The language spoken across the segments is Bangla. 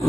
খুব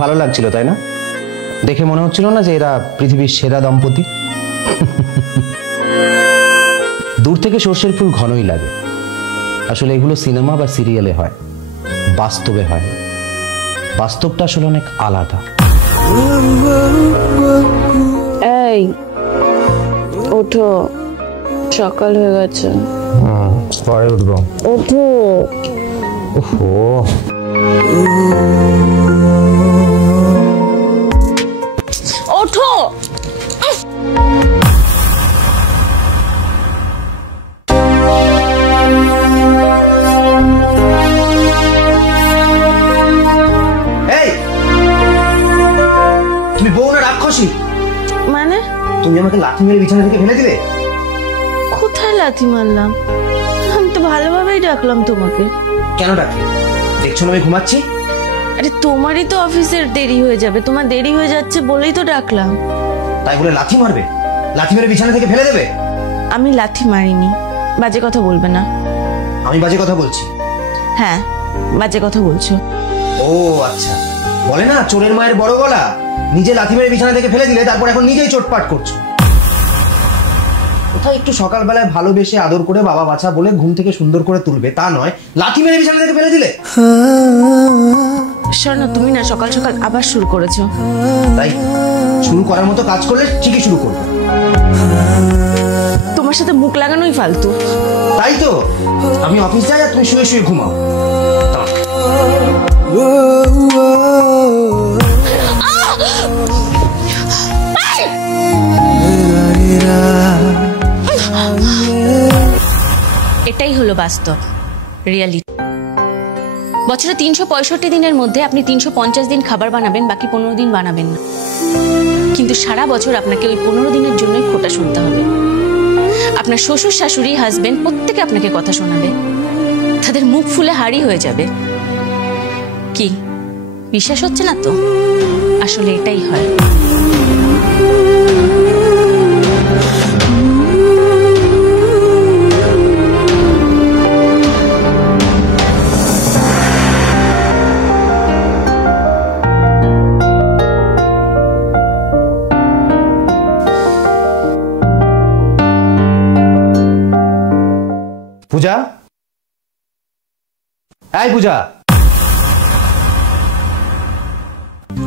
ভালো লাগছিল তাই না? দেখে মনে হচ্ছিল না যে এরা পৃথিবীর সেরা দম্পতি? দূর থেকে সর্ষের ফুল ঘনই লাগে, আসলে এগুলো সিনেমা বা সিরিয়ালে হয়, বাস্তবে হয়। বাস্তবটা আসলে অনেক আলাদা। এই ওঠো, সকাল হয়ে গেছে। পরে উঠবো। ওঠো। ওহো, ওঠো। তুমি বউ না রাক্ষসী? মানে তুমি আমাকে লাথি মেরে বিছানা থেকে ফেলে দিলে? কোথায় লাথি মারলাম? আমি তো ভালোভাবেই ডাকলাম তোমাকে। কেন ডাকলে? দেখছো না আমি ঘুমাচ্ছি? আরে তোমারই তো অফিসের দেরি হয়ে যাবে, তোমার দেরি হয়ে যাচ্ছে বলেই তো ডাকলাম। তাই বলে লাথি মারবে? লাথি মেরে বিছানা থেকে ফেলে দেবে? আমি লাথি মারিনি, বাজে কথা বলবে না। আমি বাজে কথা বলছি? হ্যাঁ, বাজে কথা বলছো। ও আচ্ছা, বলে না চোরের মায়ের বড় গলা। নিজে লাথি মেরে বিছানা থেকে ফেলে দিলে, তারপর এখন নিজেই চোটপাট করছো। কোথায় একটু সকালবেলায় ভালোবেসে আদর করে বাবা বাচ্চা বলে ঘুম থেকে সুন্দর করে তুলবে, তা নয় লাথি মেরে বিছানা থেকে ফেলে দিলে। শোনো, তুমি না সকাল সকাল আবার শুরু করেছো। তাই শুরু করার মতো কাজ করলে ঠিকই শুরু করবে। তোমার সাথে মুখ লাগানোই ফালতু। তাই তো, আমি অফিস যাই আর তুমি শুয়ে শুয়ে ঘুমাও। এটাই হলো বাস্তব, রিয়ালিটি। বছরে 365 দিনের মধ্যে আপনি 350 দিন খাবার বানাবেন, বাকি 15 দিন বানাবেন না। কিন্তু সারা বছর আপনাকে ওই 15 দিনের জন্যই খোটা শুনতে হবে। আপনার শ্বশুর শাশুড়ি হাজবেন্ড প্রত্যেকে আপনাকে কথা শোনাবে, তাদের মুখ ফুলে হাড়ি হয়ে যাবে। কি বিশ্বাস হচ্ছে না তো? আসলে এটাই হয়। পূজা, এই পূজা।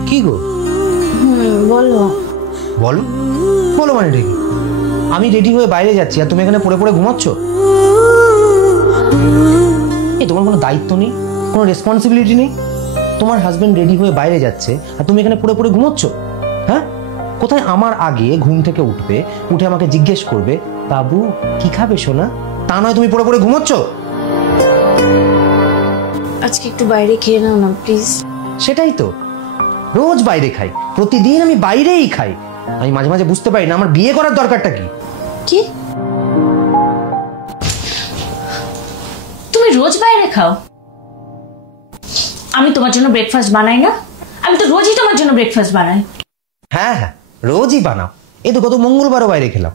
কি গো? বলো। বলো বলো মানে রেডি? আমি রেডি হয়ে বাইরে যাচ্ছি আর তুমি এখানে পড়ে পড়ে ঘুমাচ্ছ? এই তোমার কোনো দায়িত্ব নেই, কোনো রেসপন্সিবিলিটি নেই? তোমার হাজবেন্ড রেডি হয়ে বাইরে যাচ্ছে আর তুমি এখানে পড়ে পড়ে ঘুমাচ্ছ? হ্যাঁ, কোথায় আমার আগে ঘুম থেকে উঠবে, উঠে আমাকে জিজ্ঞেস করবে বাবু কি খাবে সোনা, তা নয় তুমি পড়ে পড়ে ঘুমাচ্ছ। আজকে একটু বাইরে খেয়ে নাও না প্লিজ। সেটাই তো, রোজ বাইরে খাই, প্রতিদিন আমি বাইরেই খাই। আমি মাঝে মাঝে বুঝতে পারি না আমার বিয়ে করার দরকারটা কি। কি তুমি রোজ বাইরে খাও? আমি তোমার জন্য ব্রেকফাস্ট বানাই না? আমি তো রোজই তোমার জন্য ব্রেকফাস্ট বানাই। হ্যাঁ হ্যাঁ, রোজই বানাও। এই তো গত মঙ্গলবারও বাইরে খেলাম।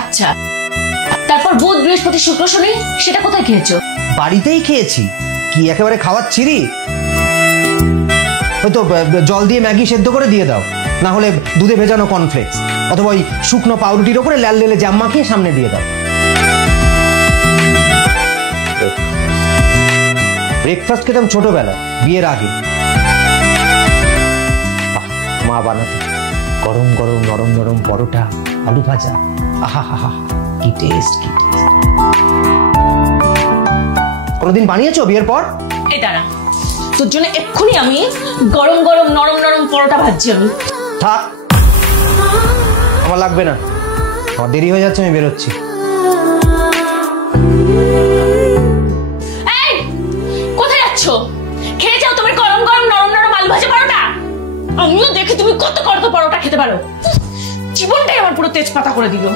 আচ্ছা, তারপর বুধ বৃহস্পতি শুক্র শনি সেটা কোথায় খেয়েছো? বাড়িতেই খেয়েছি। কি একেবারে খাওয়াচ্ছিরি? হয়তো জল দিয়ে ম্যাগি সেদ্ধ করে দিয়ে দাও, না হলে দুধে ভেজানো কর্নফ্লেক্স, অথবা ওই শুকনো পাউরুটির ওপরে লাল লেলে জাম মাখিয়ে সামনে দিয়ে দাও। ব্রেকফাস্ট খেতাম ছোটবেলা, বিয়ের আগে। মা বানাতো গরম গরম নরম নরম পরোটা, আলু ভাজা, আহা হা হা। কি টেস্ট, কি টেস্ট। কোনোদিন বানিয়েছো বিয়ের পর? এই দাঁড়া, তোর জন্য এক্ষুনি আমি গরম গরম নরম নরম পরোটা ভাজছি আমি। থাক, আমার লাগবে না, আমার দেরি হয়ে যাচ্ছে, আমি বেরোচ্ছি। এই কোথায় যাচ্ছ? খেয়ে যাও তোমার গরম গরম নরম নরম আলু ভাজা পরোটা। আমিও দেখি তুমি কত কত পরোটা খেতে পারো। জীবনটাই আমার পুরো তেজপাতা করে দিল,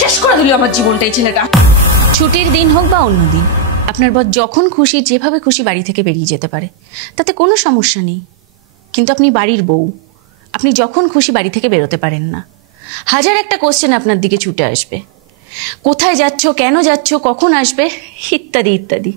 শেষ করে দিল আমার জীবনটাই ছেলেটা। ছুটির দিন হোক বা অন্য দিন, আপনার বর যখন খুশি যেভাবে খুশি বাড়ি থেকে বেরিয়ে যেতে পারে, তাতে কোনো সমস্যা নেই। কিন্তু আপনি বাড়ির বউ, আপনি যখন খুশি বাড়ি থেকে বেরোতে পারেন না। হাজার একটা কোশ্চেন আপনার দিকে ছুটে আসবে, কোথায় যাচ্ছ, কেন যাচ্ছ, কখন আসবে, ইত্যাদি ইত্যাদি।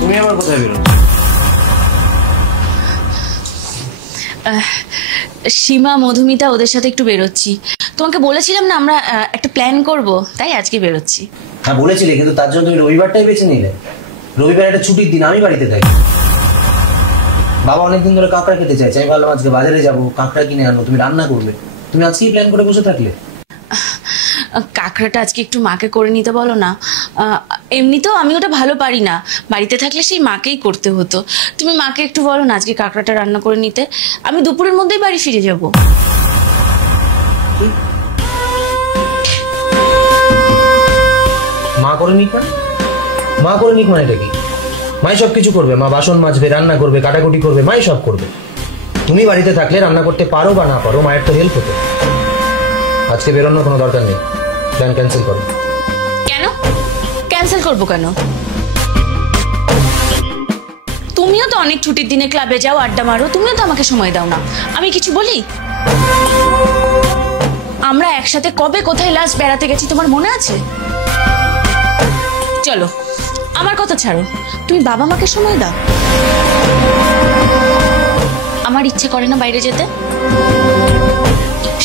তুমি আমার কোথায় বেরোচ্ছ? সীমা, মধুমিতা ওদের সাথে একটু বেরোচ্ছি। তোমাকে বলেছিলাম না আমরা একটা প্ল্যান করব, তাই আজকে বেরোচ্ছি। হ্যাঁ বলেছিলে, কিন্তু তার জন্য তুমি রবিবারটাই বেছে নিলে। রবিবার একটা ছুটির দিন, আমি বাড়িতে থাকি। বাবা অনেকদিন ধরে কাঁকড়া খেতে চাইছে, আমি ভাবলাম আজকে বাজারে যাবো, কাঁকড়া কিনে আনবো, তুমি রান্না করবে। তুমি আজকেই প্ল্যান করে বসে থাকলে। কাঁকড়াটা আজকে একটু মাকে করে নিতে বলো না। এমনিতেও আমি ওটা ভালো পারি না, বাড়িতে থাকলে সেই মাকেই করতে হতো। তুমি মাকে একটু বলো না আজকে কাঁকড়াটা রান্না করে নিতে, আমি দুপুরের মধ্যেই বাড়ি ফিরে যাব। মা করে নিক মানে? মা করে নিক মানে এটা কি? মাই সব কিছু করবে, মা বাসন মাজবে, রান্না করবে, কাটাকুটি করবে, মাই সব করবে। তুমি বাড়িতে থাকলে রান্না করতে পারো বা না পারো, মায়ের তো হেল্প হতো। আজকে বেরোনোর কোনো দরকার নেই, প্ল্যান ক্যান্সেল করো। কেন ক্যান্সেল করবো কেন? তুমিও তো অনেক ছুটির দিনে ক্লাবে যাও, আড্ডা মারো, তুমিও তো আমাকে সময় দাও না। আমি কিছু বলি? আমরা একসাথে কবে কোথায় লাস্ট বেড়াতে গেছি তোমার মনে আছে? চলো, আমার কথা ছাড়ো, তুমি বাবা মাকে সময় দাও। আমার ইচ্ছে করে না বাইরে যেতে।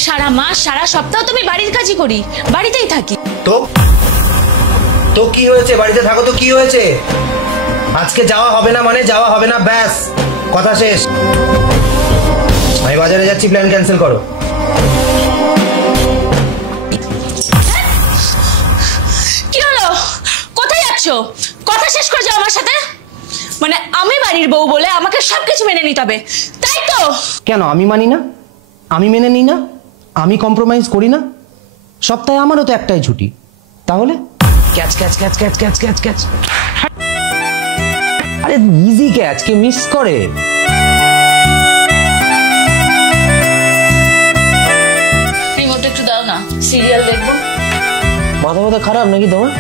সারা মাস সারা সপ্তাহ তুমি বাড়ির কাজই করি, বাড়িতেই থাকি। তো তো কি হয়েছে? বাড়িতে থাকো তো কি হয়েছে? আজকে যাওয়া হবে না মানে যাওয়া হবে না, ব্যাস, কথা শেষ। আমি বাজারে যাচ্ছি, প্ল্যান ক্যান্সেল করো। কি হলো? কোথায় যাচ্ছো? কথা শেষ করে যাও আমার সাথে। মানে আমি বাড়ির বউ বলে আমাকে সবকিছু মেনে নিতে হবে, তাই তো? কেন আমি মানি না? আমি মেনে নিই না? আমি কম্প্রোমাইজ করি না? সপ্তাহে আমারও তো একটাই ছুটি, তাহলে catch catch catch catch catch catch catch. আরে ইজি ক্যাচ, কে মিস করে? রিমোট একটু দাও না, সিরিয়াল দেখবো। মাথা মাথা খারাপ নাকি তোমার?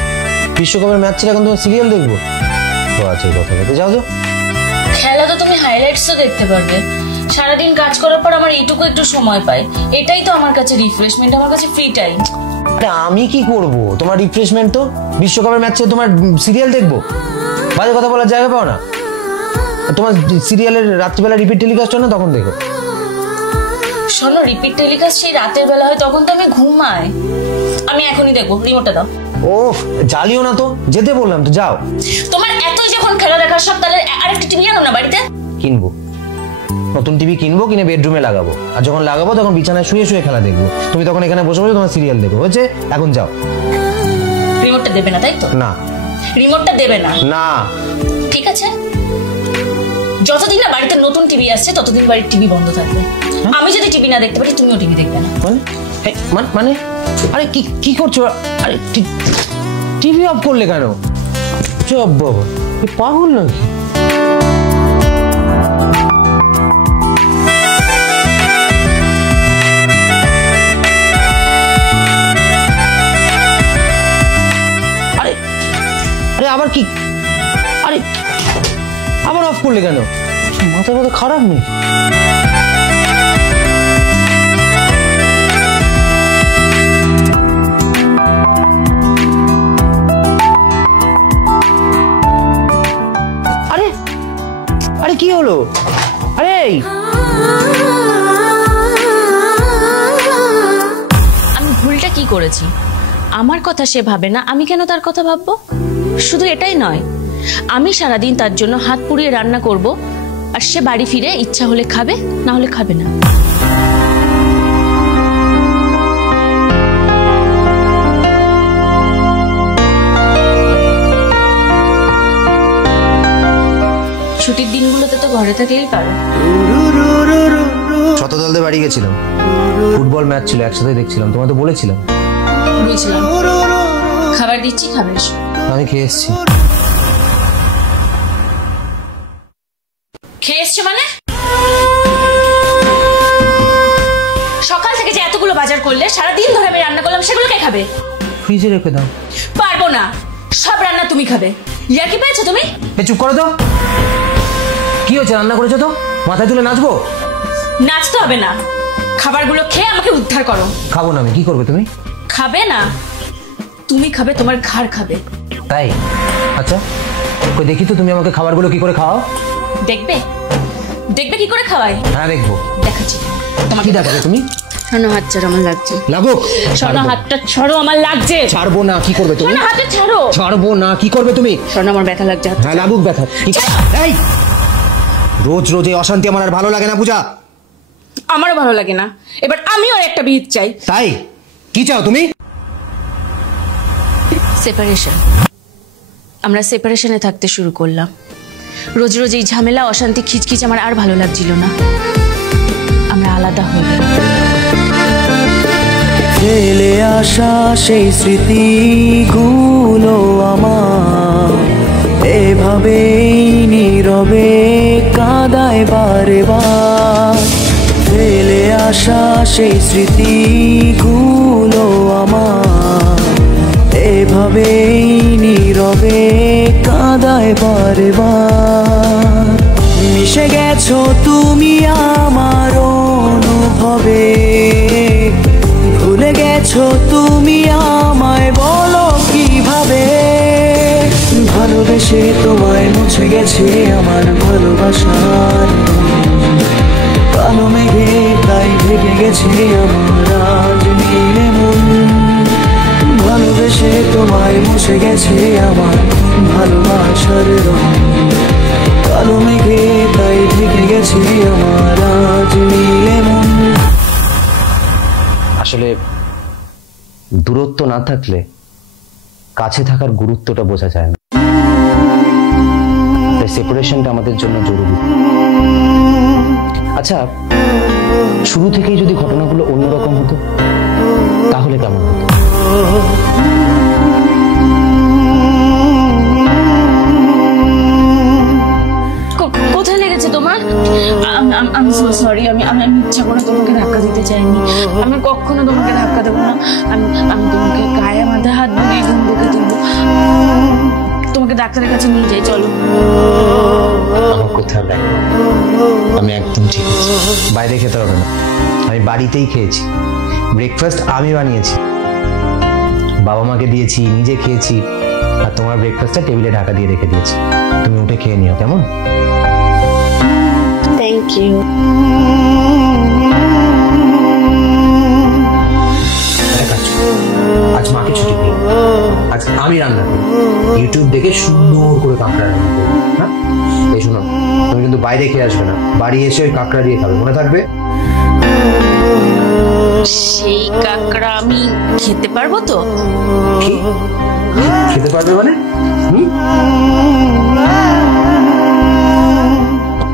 বিশ্বকাপের ম্যাচ ছিল, এখন তোমার সিরিয়াল দেখবো? তো আছে কথা বলতে যাও তো। খেলা তো তুমি হাইলাইটসও দেখতে পারবে। সারাদিন কাজ করার পর আমার এইটুকু একটু সময় পাই, এটাই তো আমার কাছে রিফ্রেশমেন্ট, আমার কাছে ফ্রি টাইম। আরে আমি কি করব? তোমার রিফ্রেশমেন্ট তো বিশ্বকাপের ম্যাচে তোমার সিরিয়াল দেখবো? বাজে কথা বলার জায়গা পাও না। তোমার সিরিয়ালের রাত্রিবেলা রিপিট টেলিকাস্ট হয় না, তখন দেখো। শোনো, রিপিট টেলিকাস্ট সেই রাতের বেলা হয়, তখন তো আমি ঘুমাই। আমি এখনই দেখবো, রিমোটটা দাও। ও জ্বালিও না তো, যেতে বললাম তো, যাও। তোমার এতই যখন খেলা দেখার সব, তাহলে আরেকটা টিভি আনো না বাড়িতে। কিনবো, নতুন টিভি কিনবো, কিনে বেডরুমে লাগাবো, আর যখন লাগাবো তখন বিছানায় শুয়ে শুয়ে খেলা দেখবো। তুমি তখন এখানে বসে বসে তোমার সিরিয়াল দেখো, হয়েছে? এখন যাও। রিমোটটা দেবে না, তাই তো? না। রিমোটটা দেবে না? না। ঠিক আছে, যতদিন না বাড়িতে নতুন টিভি আসছে ততদিন বাড়ির টিভি বন্ধ থাকবে। আমি যদি টিভি না দেখতে পারি, তুমিও টিভি দেখবে না। মানে আরে কি কি করছো? আরে টিভি অফ করলে কেন? চুপ বাবা, পাগল নাকি? আরে আরে আবার কি? আরে আবার অফ করলে কেন? মাথা মাথা খারাপ নেই? আরে কি হলো? আরে করেছি। আমার কথা সে ভাবে না, আমি কেন তার কথা ভাববো? শুধু এটাই নয়, আমি সারাদিন তার জন্য হাত পুড়িয়ে রান্না করব, আর সে বাড়ি ফিরে ইচ্ছা হলে খাবে, না হলে খাবে না। ছুটির দিনগুলোতে তো ঘরে থাকলেই পারো। শতদলদের বাড়ি গেছিলাম, ফুটবল ম্যাচ ছিল, একসাথে দেখছিলাম। তোমায় তো বলেছিলাম। বুঝলাম, খাবার দিচ্ছি, খাবে এসো। আমি খেয়ে এসছি। খেয়ে এসছো মানে? সকাল থেকে যে এতগুলো বাজার করলে, সারাদিন ধরে আমি রান্না করলাম, সেগুলো কে খাবে? ফ্রিজে রেখে দাও। পারবো না, সব রান্না তুমি খাবে। ইয়ার কি পেয়েছো তুমি? চুপ করো তো। কি হয়েছে, রান্না করেছো তো? মাথায় তুলে নাচবো? নাচতে হবে না, খাবারগুলো খেয়ে আমাকে উদ্ধার করো। খাবো না আমি। কি করবে তুমি? খাবে না? তুমি খাবে, তোমার ঘাড় খাবে। তাই? আচ্ছা, কই দেখি তো তুমি আমাকে খাবারগুলো কি করে খাওয়াও। দেখবে? দেখবে কি করে খাওয়াই? হ্যাঁ দেখবো। দেখাচ্ছি তোমাকে। দেখাবে তুমি? শোনো, হাত ছাড়ো, আমার লাগছে। লাগুক। শোনো, হাতটা ছাড়ো, আমার লাগছে। ছাড়বো না। কি করবে তুমি? শোনো, হাতটা ছাড়ো। ছাড়বো না। কি করবে তুমি? শোনো, আমার ব্যথা লাগছে। হ্যাঁ লাগুক ব্যথা। এই রোজ রোজ এই অশান্তি আমার আর ভালো লাগে না পূজা। আমারও ভালো লাগে না। এবার আমিও একটা বিয়ে চাই। তাই? কি চাও তুমি? সেপারেশন। আমরা সেপারেশনে থাকতে শুরু করলাম। রোজ রোজ এই ঝামেলা, অশান্তি, খিচখিচ আমার আর ভালো লাগছিল না। আমরা আলাদা হয়ে গেলাম। ফেলে আসা সেই স্মৃতিগুলো আমার এভাবেই নীরবে কাঁদায় বারে বার। ফেলে আসা সেই স্মৃতিগুলো আমার এভাবেই নীরবে কাঁদায় বারে বার। মিশে গেছো তুমি আমার অনুভবে, ভুলে গেছো তুমি আমায়, বলো কিভাবে? ভালোবেসে তোমায় মুছে গেছে আমার ভালোবাসার কালো মেঘে, তাই ঢেকে গেছে আমার আজ নীলে মন। ভালোবেসে তোমায় মুছে গেছে আমার ভালোবাসার রং কালো মেঘে, তাই ঢেকে গেছে আমার আজ নীলে মন। আসলে দূরত্ব না থাকলে কাছে থাকার গুরুত্বটা বোঝা যায় না। তাই সেপারেশনটা আমাদের জন্য জরুরি। আচ্ছা, শুরু থেকেই যদি ঘটনাগুলো অন্যরকম হতো তাহলে কেমন হতো? কোথায় লেগেছে তোমার? আমি সো সরি। আমি ইচ্ছা করে তোমাকে ধাক্কা দিতে চাইনি। আমি কখনো তোমাকে ধাক্কা দেবো না। আমি তোমাকে গায়ে মাথায় হাত বুলিয়ে ঘুম থেকে তুলবো। তোমাকে ডাক্তারের কাছে নিয়ে যাই, চলো। আমার কোথাও দেখ, আমি একদম ঠিক আছি। বাইরে খেতে হবে না, আমি বাড়িতেই খেয়েছি। ব্রেকফাস্ট আমি বানিয়েছি, বাবা মাকে দিয়েছি, নিজে খেয়েছি। আর তোমার ব্রেকফাস্টটা টেবিলে ঢাকা দিয়ে রেখে দিয়েছি। তুমি উঠে খেয়ে নিও, কেমন? Thank you. আজ মাকে ছুটি দিই, আজ আমি রান্না করি। ইউটিউব দেখে সুন্দর করে কাঁকড়া রান্না করি। হ্যাঁ, এই শোনো, তুমি কিন্তু বাইরে খেয়ে আসবে না, বাড়ি এসে ওই কাঁকড়া দিয়ে খাবে, মনে থাকবে? সেই কাঁকড়া আমি খেতে পারবো তো? কি খেতে পারবে মানে?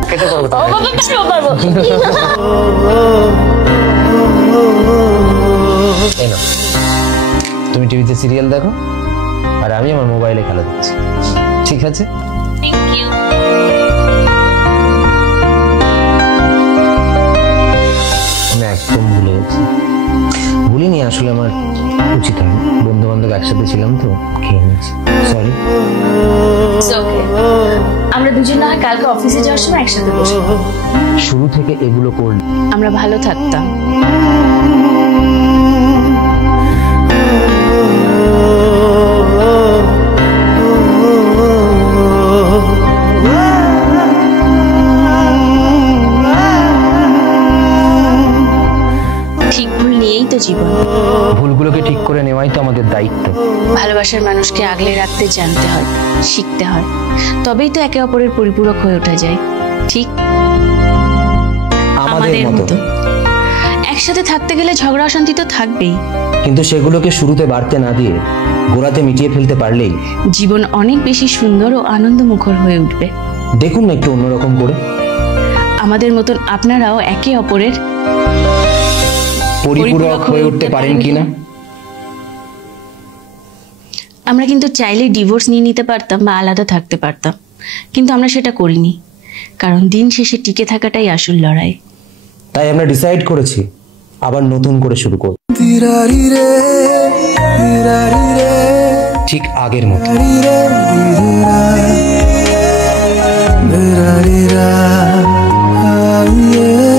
খেতে পারবো তো? এই নাও, তুমি টিভিতে সিরিয়াল দেখো আর আমি আমার মোবাইলে খেলা দেখছি, ঠিক আছে? Thank you. আমি একদম ভুলে গেছি। ভুলিনি, আসলে আমার উচিত হয়। বন্ধু বান্ধব একসাথে ছিলাম তো, খেয়ে নিয়েছি, সরি। আমরা দুজন না হয় কালকে অফিসে যাওয়ার সময় একসাথে বসে শুরু থেকে এগুলো করলে আমরা ভালো থাকতাম। ঠিক ভুল নিয়েই তো জীবন। ভুলগুলো সেগুলোকে ঠিক করে নেওয়াই তো আমাদের দায়িত্ব। ভালোবাসার মানুষকে আগলে রাখতে জানতে হয়, শিখতে হয়, তবেই তো একে অপরের পরিপূরক হয়ে ওঠা যায়। ঠিক আমাদের মতো। একসাথে থাকতে গেলে ঝগড়া অশান্তি তো থাকবেই, কিন্তু সেগুলোকে শুরুতে বাড়তে না দিয়ে গোড়াতে মিটিয়ে ফেলতে পারলেই জীবন অনেক বেশি সুন্দর ও আনন্দমুখর হয়ে উঠবে। দেখুন না একটু অন্যরকম করে। আমাদের মতন আপনারাও একে অপরের পরিপূরক হয়ে উঠতে পারেন কিনা? আমরা কিন্তু চাইলে ডিভোর্স নিয়ে নিতে পারতাম বা আলাদা থাকতে পারতাম, কিন্তু আমরা সেটা করিনি, কারণ দিন শেষে টিকে থাকাটাই আসল লড়াই। তাই আমরা ডিসাইড করেছি আবার নতুন করে শুরু করব, ঠিক আগের মতো। Yeah.